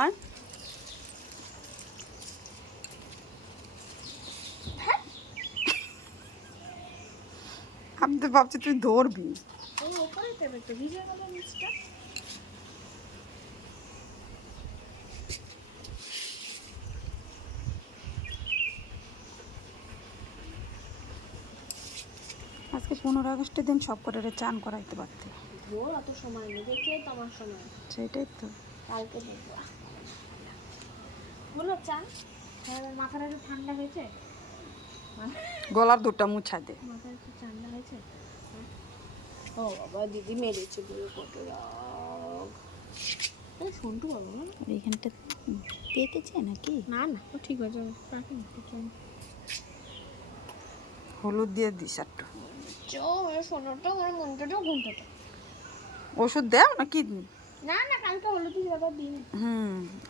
আর আমি তো ভাবছি তুই ধরবি। আজকে 15 আগস্টের দিন সব করে চান করাইতে পারতে। অত সময় নেই, দেখলে তো আমার সময়। সেটাই তো, কালকে দেখবো হলো চান। মাথাটা একটু ঠান্ডা হয়েছে, গলার দুধটা মুছা দে। মাথা একটু ঠান্ডা হয়েছে। ও বাবা, দিদি মেরেছে পুরো কত রাগ। সন্টু বাবু না, এইখানটা পেকেছে নাকি? না না, ও ঠিক হয়ে যাবে। হলুদ দিয়ে দিস একটু। সোনাটা আমার মনটাটাও ঘুমটাটা। ওষুধ দেও নাকি? না না, কালকে হলুদ দিয়ে ব্যাপার দিন।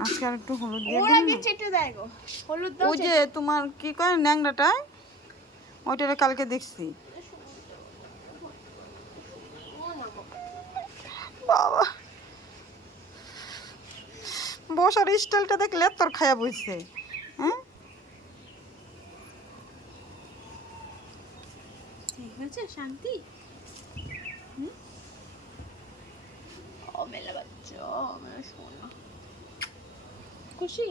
আজকে আর একটু হলুদ দিয়ে ওরা দিন দিয়ে চেটে দেয় গো হলুদ দাও। ওই যে তোমার কি কয় ন্যাংরাটায়, ওইটা কালকে দেখছি। বাবা, বসার স্টাইলটা দেখলে তোর খায়া বইছে। হ্যাঁ, হয়েছে শান্তি। ও মেলা বাচ্চা, মেলা সোনা। খুশি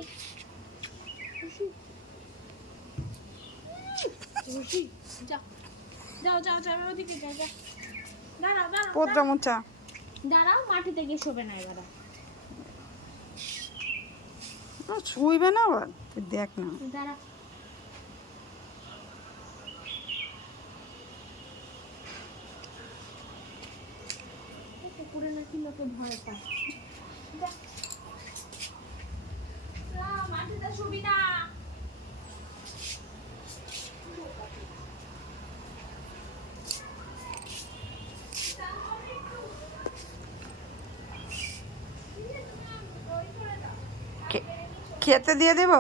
খুশি খুশি। যাও যাও যাও যাও, ওদিকে যাও যাও। দাঁড়াও দাঁড়াও পোদ্রা মোচা। দাঁড়াও, মাটিতে গিয়ে শোবে না এবার। শুইবে না আবার, তুই দেখ না। দাঁড়াও। পুকুরে নাকি লোকে ভয় পায়। মাটিতে শুবি না। খেতে দিয়ে দেব।